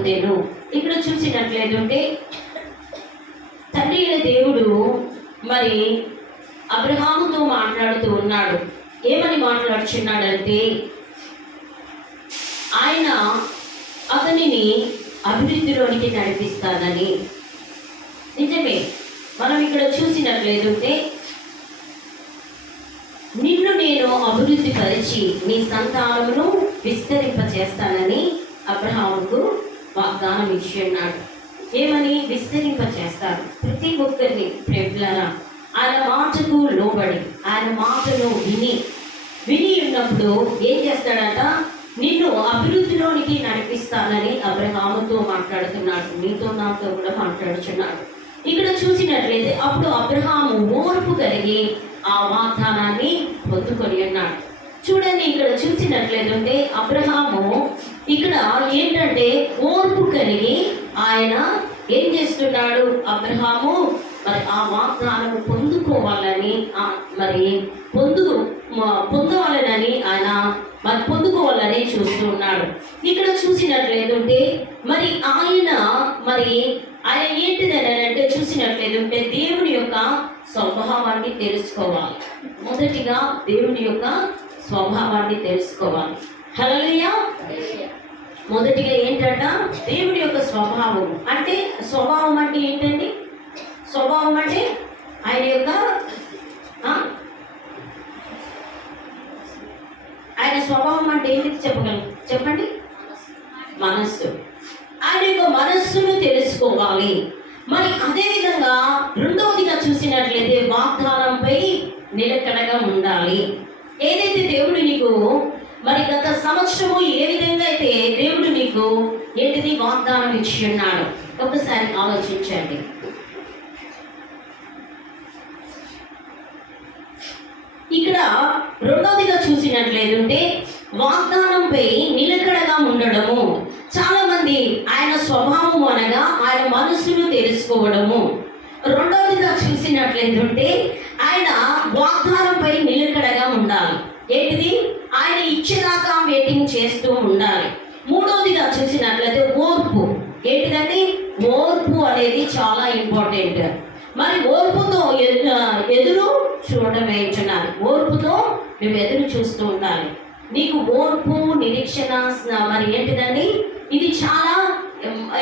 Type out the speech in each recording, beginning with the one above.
పొందెను. ఇక్కడ చూసినట్లయితే తండ్రి అయిన దేవుడు మరి అబ్రహాముతో మాట్లాడుతూ ఉన్నాడు. ఏమని మాట్లాడుచున్నాడంటే ఆయన అతనిని అభివృద్ధిలోనికి నడిపిస్తానని. నిజమే, మనం ఇక్కడ చూసినట్లయితే నిన్ను నేను అభివృద్ధి పరిచి నీ సంతానమును విస్తరింపచేస్తానని అబ్రహాముకు వాగ్దానం ఇచ్చి ఉన్నాడు. ఏమని? విస్తరింపచేస్తాడు. ప్రతి ఒక్కరిని ప్రేమలారా ఆయన మాటకు లోబడి ఆయన మాటను విని ఉన్నప్పుడు ఏం చేస్తాడట? నిన్ను అభివృద్ధిలోనికి నడిపిస్తానని అబ్రహాముతో మాట్లాడుతున్నాడు. నీతో నాతో కూడా మాట్లాడుచున్నాడు. ఇక్కడ చూసినట్లయితే అప్పుడు అబ్రహాము ఓర్పు కలిగి ఆ వాగ్దానాన్ని పొందుకొని ఉన్నాడు. చూడండి, ఇక్కడ చూసినట్లయితే అబ్రహాము ఇక్కడ ఏంటంటే ఓర్పు కలిగి ఆయన ఏం చేస్తున్నాడు? అబ్రహాము మరి ఆ వాగ్దానం పొందుకోవాలని మరి పొందవాలని ఆయన మరి పొందుకోవాలని చూస్తూ ఉన్నాడు. ఇక్కడ చూసినట్లయితే మరి ఆయన ఏంటిదని అంటే చూసినట్లయితే దేవుని యొక్క స్వభావాన్ని తెలుసుకోవాలి. మొదటిగా దేవుని యొక్క స్వభావాన్ని తెలుసుకోవాలి. హల్లెలూయా. మొదటిగా ఏంటంట? దేవుడి యొక్క స్వభావం అంటే, స్వభావం అంటే ఏంటండి? స్వభావం అంటే ఆయన యొక్క స్వభావం అంటే ఏంటి చెప్పండి. మనస్సు. ఆయన యొక్క మనస్సును తెలుసుకోవాలి. మరి అదేవిధంగా రెండవదిగా చూసినట్లయితే వాగ్దానంపై నిలకడగా ఉండాలి. ఏదైతే దేవుడు నీకు మరి గత సంవత్సరము ఏ విధంగా అయితే దేవుడు నీకు ఏంటిది వాగ్దానం ఇచ్చి ఉన్నాడు, ఒకసారి ఆలోచించండి. ఇక్కడ రెండవదిగా చూసినట్లయితే వాగ్దానంపై నిలకడగా ఉండడము. చాలా మంది ఆయన స్వభావం అనగా ఆయన మనస్సును తెలుసుకోవడము. రెండవదిగా చూసినట్లయితే ఆయన వాగ్దానంపై నిలకడగా ఉండాలి. ఏంటిది? ఆయన ఇచ్చేదాకా వెయిటింగ్ చేస్తూ ఉండాలి. మూడవదిగా చూసినట్లయితే ఓర్పు. ఏంటిదండి? ఓర్పు అనేది చాలా ఇంపార్టెంట్. మరి ఓర్పుతో ఎదురు చూడటం వేయించున్నారు. ఓర్పుతో నువ్వు ఎదురు చూస్తూ ఉండాలి. నీకు ఓర్పు, నిరీక్షణ మరి ఏంటిదండి? ఇది చాలా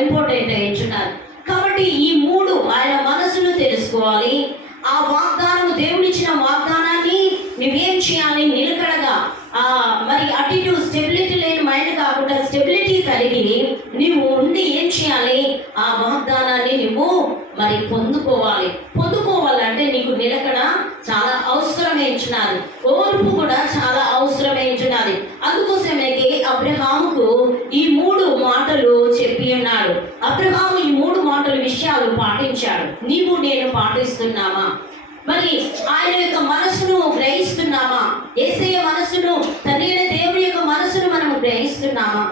ఇంపార్టెంట్ వేయించున్నారు. కాబట్టి ఈ మూడు ఆయన మనసును తెలుసుకోవాలి. ఆ వాగ్దానం, దేవుడిచ్చిన వాగ్దానాన్ని నువ్వేం చేయాలి? నిలకడగా మరి అటు స్టెబిలిటీ లేని మైండ్ కాకుండా స్టెబిలిటీ కలిగి నువ్వు ఉండి ఏం చేయాలి? ఆ వాగ్దానాన్ని నువ్వు మరి పొందుకోవాలంటే నీకు నిలకడ చాలా అవసరమేంచున్నది. ఓర్పు కూడా చాలా అవసరమేంచున్నది. అందుకోసమే అబ్రహాముకు ఈ మూడు మాటలు చెప్పి ఉన్నాడు. అబ్రహాము ఈ మూడు మాటల విషయాలు పాటించాడు. నీవు నేను పాటిస్తున్నామా? మరి ఆయన యొక్క మనసును గ్రహిస్తున్నామా? యేసయ్య మనసును, తండ్రి దేవుని యొక్క మనసును మనం గ్రహిస్తున్నామా?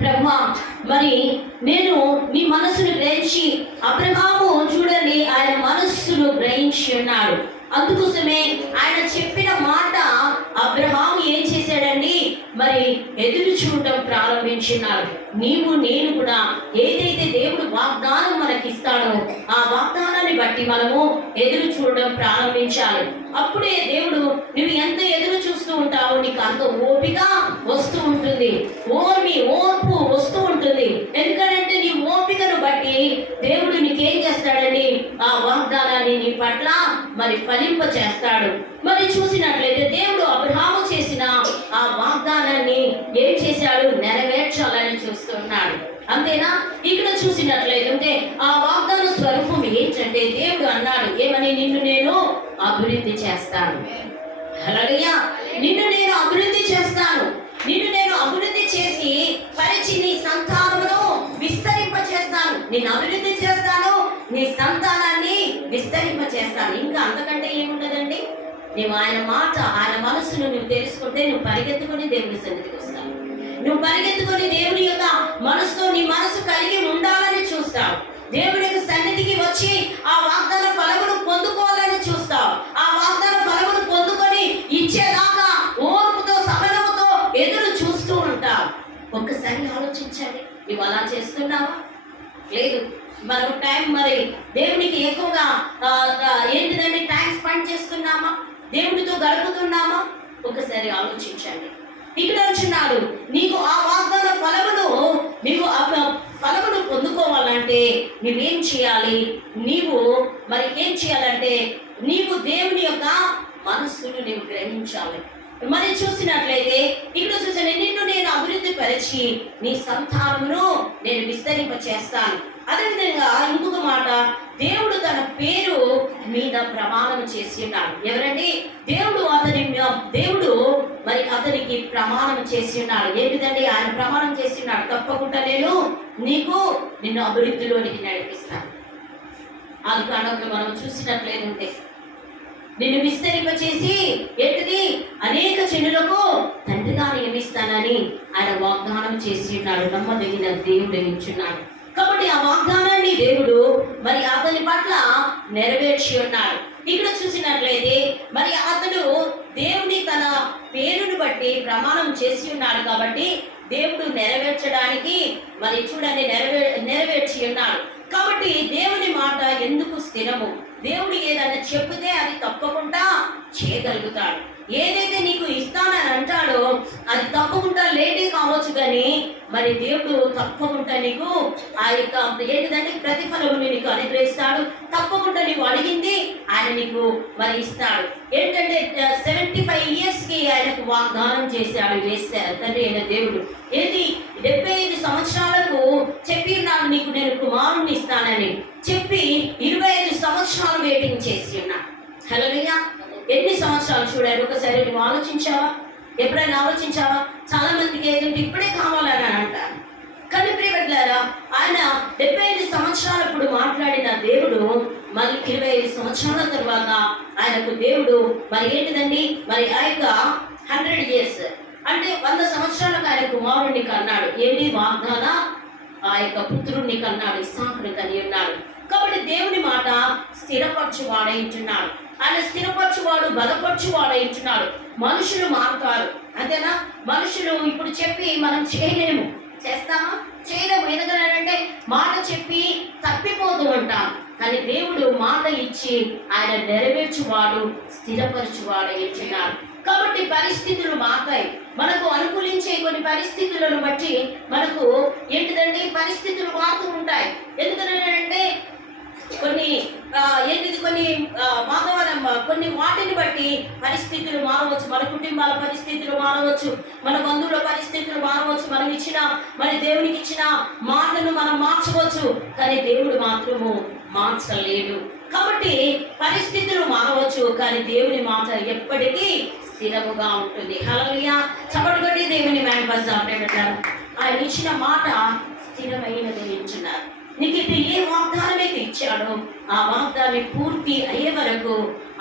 ప్రభువా, మరి నేను నీ మనసును గ్రహించి, అబ్రహాము చూడండి ఆయన మనస్సును గ్రహించి ఉన్నాడు. అందుకోసమే ఆయన చెప్పిన మాట అబ్రహాము ఏం చేశాడండి? మరి ఎదురు చూడటం ప్రారంభించినాడు. నీవు నేను కూడా ఏదైతే దేవుడు వాగ్దానం మనకిస్తాడో ఆ వాగ్దానాన్ని బట్టి మనము ఎదురు చూడడం ప్రారంభించాలి. అప్పుడే దేవుడు నువ్వు ఎంత ఎదురు చూస్తూ ఉంటావో నీకు అంత ఓపిక వస్తూ ఉంటుంది, ఓర్పు వస్తూ ఉంటుంది. ఎందుకంటే నీ ఓపికను బట్టి దేవుడు నీకేం చేస్తాడండి? ఆ వాగ్దానాన్ని నీ పట్ల మరి ఫలింప చేస్తాడు. మరి చూసినట్లయితే దేవుడు అబ్రహాము చేసిన ఆ వాగ్దానాన్ని ఏం చేశాడు? నెరవేర్చాలని చూస్తున్నాడు. అంతేనా? ఇక్కడ చూసినట్లయితే ఆ వాగ్దాన స్వరూపం ఏంటంటే దేవుడు అన్నాడు ఏమని? నిన్ను నేను అభివృద్ధి చేస్తాను. హల్లెలూయా. నిన్ను నేను అభివృద్ధి చేస్తాను. నిన్ను నేను అభివృద్ధి చేసి పరిచి నీ సంతానమును విస్తరింప చేస్తాను. నేను అభివృద్ధి చేస్తాను, నీ సంతానాన్ని విస్తరింప చేస్తాను. ఇంకా అంతకంటే ఏముండదండి? నువ్వు ఆయన మాట, ఆయన మనస్సును నువ్వు తెలుసుకుంటే నువ్వు పరిగెత్తుకొని దేవుని సన్నిధికి వస్తావు. నువ్వు పరిగెత్తుకొని దేవుని యొక్క మనసుతో నీ మనసు కలిగి ఉండాలని చూస్తావు. దేవుని యొక్క సన్నిధికి వచ్చి ఆ వాగ్దాన ఫలమును పొందుకోవాలని చూస్తావు. ఆ వాగ్దాన ఫలమును పొందుకొని ఇచ్చేదాకా ఓర్పుతో, సహనముతో ఎదురు చూస్తూ ఉంటావు. ఒక్కసారి ఆలోచన ఆలోచించండి. నువ్వు అలా చేస్తున్నావా? లేదు. మనం టైం మరి దేవునికి ఎక్కువగా ఏంటిదండి టైం స్పెండ్ చేస్తున్నామా? దేవుడితో గడుపుతున్నామా? ఒకసారి ఆలోచించండి. ఇక్కడ అంటున్నాడు, నీకు ఆ వాగ్దాన ఫలమును నీవు ఫలమును పొందుకోవాలంటే నువ్వేం చేయాలి? నీవు మరి ఏం చేయాలంటే నీవు దేవుని యొక్క మనస్సును నీవు గ్రహించాలి. మరి చూసినట్లయితే ఇక్కడ చూసాను, నిన్ను నేను అభివృద్ధి పరిచి నీ సంతానమును నేను విస్తరింప చేస్తాను. అదేవిధంగా ఇంకొక మాట, దేవుడు తన పేరు మీద ప్రమాణం చేసి ఉన్నాడు. ఎవరండి? దేవుడు మరి అతనికి ప్రమాణం చేసి ఉన్నాడు. ఏమిటండి? ఆయన ప్రమాణం చేసి ఉన్నాడు, తప్పకుండా నేను నిన్ను అభివృద్ధిలోనికి నడిపిస్తాను. అది కాలంలో మనం చూసినట్లయితే నిన్ను విస్తరింపచేసి ఏంటిది అనేక జనులకు తండ్రిగా నియమిస్తానని ఆయన వాగ్దానం చేసి ఉన్నాడు. నమ్మదగిన దేవుడు నిల్చున్నాడు. కాబట్టి ఆ వాగ్దానాన్ని దేవుడు మరి అతని పట్ల నెరవేర్చి ఉన్నాడు. ఇక్కడ చూసినట్లయితే మరి అతడు దేవుని తన పేరును బట్టి ప్రమాణం చేసి ఉన్నాడు. కాబట్టి దేవుడు నెరవేర్చడానికి మరి చూడండి నెరవేర్చి ఉన్నాడు. కాబట్టి దేవుని మాట ఎందుకు స్థిరము? దేవుడు ఏదైనా చెప్తే అది తప్పకుండా చేయగలుగుతాడు. ఏదైతే నీకు ఇస్తానని అంటాడో అది తప్పకుండా లేటే కావచ్చు, కానీ మరి దేవుడు తప్పకుండా నీకు ఆ యొక్క ఏంటిదంటే ప్రతిఫలము నీకు అనుగ్రహిస్తాడు. తప్పకుండా నీవు అడిగింది ఆయన నీకు మరి ఇస్తాడు. ఏంటంటే 75 yearsకి ఆయనకు వాగ్దానం చేశాడు తండ్రి అయిన దేవుడు. ఏది 75 సంవత్సరాలకు చెప్పి ఉన్నాడు, నీకు నేను కుమారుణ్ణి ఇస్తానని చెప్పి 25 సంవత్సరాలు వెయిటింగ్ చేసి ఉన్నాడు. హల్లెలూయా. ఎన్ని సంవత్సరాలు చూడాలి ఒకసారి నువ్వు ఆలోచించావా? ఎప్పుడైనా ఆలోచించావా? చాలా మందికి ఏదంటే ఇప్పుడే కావాలని అంటారు. కానీ ప్రియబిడ్డలారా, ఆయన 75 సంవత్సరాలప్పుడు మాట్లాడిన దేవుడు మరి 25 సంవత్సరాల తర్వాత ఆయనకు దేవుడు మరి ఏంటిదండి మరి ఆ యొక్క 100 years అంటే 100 సంవత్సరాలకు ఆయన కుమారుణ్ణి కన్నాడు. ఏంటి వాగ్దాన ఆ యొక్క పుత్రుణ్ణి కన్నాడు, ఇస్సాకుని కని ఉన్నాడు. కాబట్టి దేవుని మాట స్థిరపరచువాడైంటున్నాడు. ఆయన స్థిరపరచువాడు, బలపరచువాడైంటున్నాడు. మనుషులు మారుతారు, అంతేనా? మనుషులు ఇప్పుడు చెప్పి మనం చేయలేము. చేస్తామా? చేయలేము. ఎందుకంటే మాట చెప్పి తప్పిపోతూ ఉంటాం. కానీ దేవుడు మాట ఇచ్చి ఆయన నెరవేర్చువాడు, స్థిరపరచువాడు ఇచ్చినాడు. కాబట్టి పరిస్థితులు మారుతాయి. మనకు అనుకూలించే కొన్ని పరిస్థితులను బట్టి మనకు ఏంటిదండి పరిస్థితులు మారుతూ ఉంటాయి. ఎందుకంటే కొన్ని వాతావరణం కొన్ని వాటిని బట్టి పరిస్థితులు మారవచ్చు. మన కుటుంబాల పరిస్థితులు మారవచ్చు, మన బంధువుల పరిస్థితులు మారవచ్చు. మనం ఇచ్చిన మరి దేవునికి ఇచ్చిన మాటను మనం మార్చవచ్చు, కానీ దేవుడు మాత్రము మార్చలేడు. కాబట్టి పరిస్థితులు మారవచ్చు, కానీ దేవుని మాట ఎప్పటికీ స్థిరముగా ఉంటుంది. హల్లెలూయా. చప్పట్లు కొట్టి దేవుని మహిమపరచాలి. ఆయన ఇచ్చిన మాట స్థిరమైనది ఇచ్చున్నారు. నీకు ఇప్పుడు ఏ వాగ్దానం అయితే ఇచ్చాడో ఆ వాగ్దాన్ని పూర్తి అయ్యే వరకు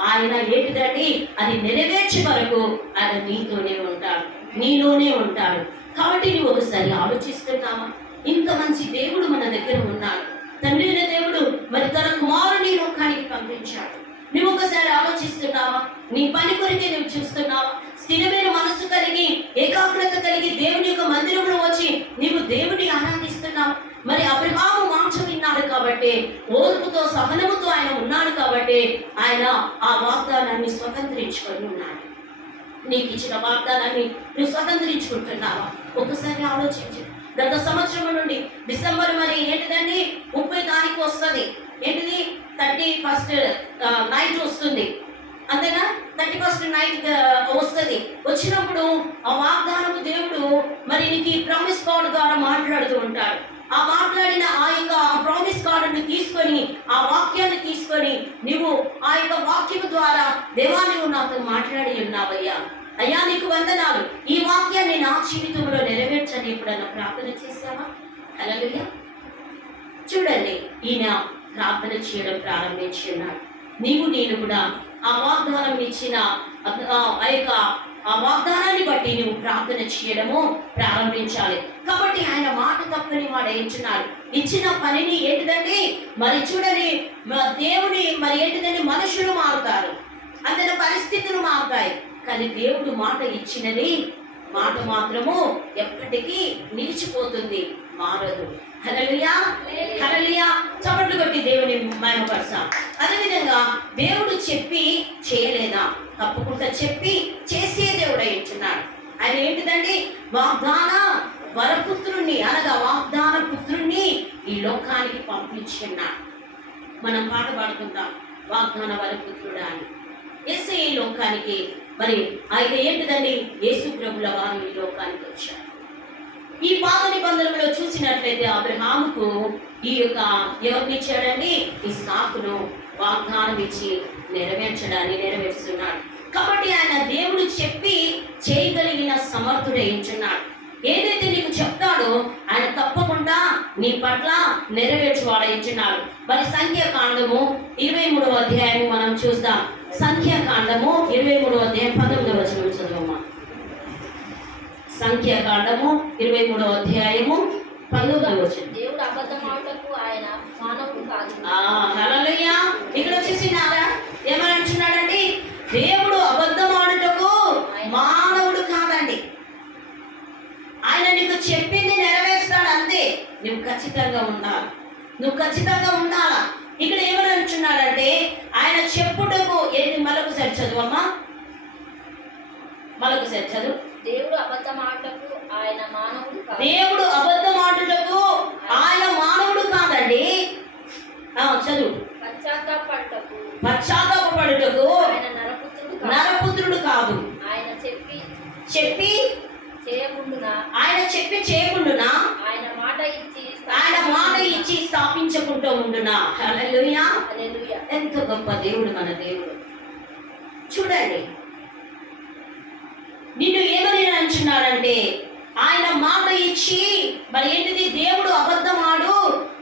ఆయన ఏంటిదండి అది నెరవేర్చే వరకు ఆయన నీతోనే ఉంటాడు, నీలోనే ఉంటాడు. కాబట్టి నువ్వు ఒకసారి ఆలోచిస్తున్నావా? ఇంత మంచి దేవుడు మన దగ్గర ఉన్నాడు. తండ్రి అయిన దేవుడు మరి తన కుమారుని లోకానికి పంపించాడు. నువ్వు ఒకసారి ఆలోచిస్తున్నావా? నీ పని కొరికే నువ్వు చూస్తున్నావా? స్థిరమైన మనస్సు కలిగి ఏకాగ్రత కలిగి దేవుని యొక్క మందిరంలో వచ్చి నీవు దేవుని ఆరాధిస్తున్నావు. మరి అబ్రహాము మాట విన్నాడు కాబట్టి, ఓర్పుతో సహనముతో ఆయన ఉన్నాడు కాబట్టి ఆయన ఆ వాగ్దానాన్ని స్వతంత్రించుకొని ఉన్నాడు. నీకు ఇచ్చిన వాగ్దానాన్ని నువ్వు స్వతంత్రించుకుంటున్నావా? ఒకసారి ఆలోచించు. గత సంవత్సరం నుండి డిసెంబర్ మరి ఏంటిదండి 30 తారీఖు వస్తుంది. ఏంటిది 31st నైట్ వస్తుంది, అంతేనా? 31st నైట్ వస్తుంది. వచ్చినప్పుడు ఆ వాగ్దానము దేవుడు మరి నీకు ఈ ప్రామిస్ కార్డ్ ద్వారా మాట్లాడుతూ ఉంటాడు. ఆ మాట్లాడిన ఆ యొక్క ప్రామిస్ కార్డుని తీసుకొని ఆ వాక్యాన్ని తీసుకొని నువ్వు ఆ యొక్క వాక్యం ద్వారా దేవా నువ్వు నాతో మాట్లాడి ఉన్నావయ్యా, అయ్యా నీకు వందనాలు, ఈ వాక్యాన్ని నా జీవితంలో నెరవేర్చని ఎప్పుడన్నా ప్రార్థన చేశావా? హల్లెలూయా. చూడండి, ఈయన ప్రార్థన చేయడం ప్రారంభించి ఉన్నాడు. నీవు నేను కూడా ఆ వాగ్దానం ఇచ్చిన ఆ వాగ్దానాన్ని బట్టి నువ్వు ప్రార్థన చేయడము ప్రారంభించాలి. కాబట్టి ఆయన మాట తప్పని వాడు ఏంటున్నాడు. ఇచ్చిన పనిని ఏంటిదండి మరి చూడని దేవుని మరి ఏంటిదండి మనుషులు మారుతారు, అంతేనా? పరిస్థితులు మారుతాయి, కానీ దేవుడు మాట ఇచ్చినది మాట మాత్రము ఎప్పటికీ నిలిచిపోతుంది, మారదు. హల్లెలూయా, హల్లెలూయా. చప్పట్లు కొట్టి దేవుని మహిమపరచాం. అదేవిధంగా దేవుడు చెప్పి చేయలేదా? తప్పకుండా చెప్పి చేసే దేవుడు అయించున్నాడు. ఆయన ఏంటిదండి? వాగ్దాన వరపుత్రుణ్ణి అనగా వాగ్దాన పుత్రుణ్ణి ఈ లోకానికి పంపించున్నాడు. మనం పాట పాడుకుంటాం, వాగ్దాన వరపుత్రుడా అని. యేసు ఈ లోకానికి, మరి ఆయన ఏంటిదండి? యేసు ప్రభుల వారు ఈ లోకానికి వచ్చారు. ఈ పాత నిబంధనలో చూసినట్లయితే అబ్రహాముకు ఈ యొక్క ఎవరిని ఇచ్చాడండి? ఇస్సాకును వాగ్దానం ఇచ్చి నెరవేర్చున్నాడు. కాబట్టి ఆయన దేవుడు చెప్పి చేయగలిగిన సమర్థుడే ఇచ్చున్నాడు. ఏదైతే నీకు చెప్తాడో ఆయన తప్పకుండా నీ పట్ల నెరవేర్చువాడించున్నాడు. మరి సంఖ్యాకాండము 23వ అధ్యాయము మనం చూద్దాం. సంఖ్యాకాండము 23వ అధ్యాయం 19వ వచనం చదువమ్మా. సంఖ్యాకాండము 23వ అధ్యాయము 19వ వచనం. దేవుడు అబద్ధమాటకు ఆయన మానవుడు కాదు. హల్లెలూయా. ఇక్కడ వచ్చేసినారా ఏమని అంటున్నాడండి? దేవుడు అబద్ధమాడుటకు మానవుడు కాదండి. ఆయన నీకు చెప్పింది నెరవేర్స్తాడు, అంతే. నువ్వు ఖచ్చితంగా ఉండాలా. ఇక్కడ ఏమని అంటున్నాడంటే ఆయన చెప్పుటకు ఏంటి? మరొకసారి చదువమ్మా, మరొకసారి చదువు. దేవుడు అబద్ధమాటకు ఆయన మానవుడు కాదు. దేవుడు అబద్ధమాడుటకు ఆయన మానవుడు కాదండి. చదువు. పశ్చాత్తాపపడుటకు ఆయన నరపుత్రుడు కాదు. ఆయన చెప్పి చేయకుండునా ఆయన మాట ఇచ్చి స్థాపించకుండా ఉండునా. హల్లెలూయా. ఎంత గొప్ప దేవుడు మన దేవుడు. చూడండి, నిన్ను ఏమని అంటున్నాడంటే ఆయన మాట ఇచ్చి, మరి ఏంటిది? దేవుడు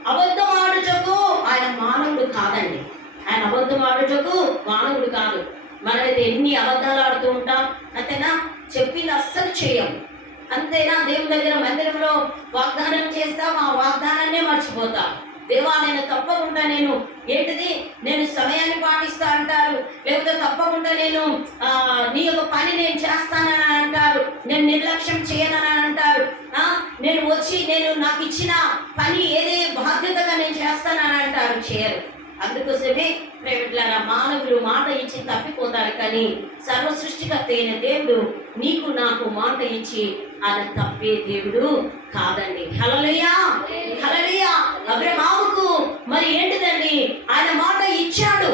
అబద్ధమాడుటకు ఆయన మానవుడు కాదండి. ఆయన అబద్ధమాడుటకు మానవుడు కాదు. మనమైతే ఎన్ని అబద్ధాలు ఆడుతూ ఉంటాం, అంతేనా? చెప్పింది అస్సలు చేయం, అంతేనా? దేవుని దగ్గర మందిరంలో వాగ్దానం చేస్తాం, ఆ వాగ్దానాన్నే మర్చిపోతాం. దేవా నేను తప్పకుండా నేను సమయాన్ని పాటిస్తా అంటారు, లేకపోతే తప్పకుండా నీ యొక్క పని నేను చేస్తానని అంటారు, నేను నిర్లక్ష్యం చేయనని అంటారు. నేను వచ్చి నాకు ఇచ్చిన పని ఏదే బాధ్యతగా నేను చేస్తానని అంటారు, చేయరు. అందుకోసమే ప్రేమిట్లారా, మానవులు మాట ఇచ్చి తప్పిపోతారు, కానీ సర్వ సృష్టికర్త అయిన దేవుడు నీకు నాకు మాట ఇచ్చి ఆయన తప్పే దేవుడు కాదండి. హల్లెలూయా, హల్లెలూయా. అబ్రహాముకు మరి ఏంటిదండి? ఆయన మాట ఇచ్చాడు.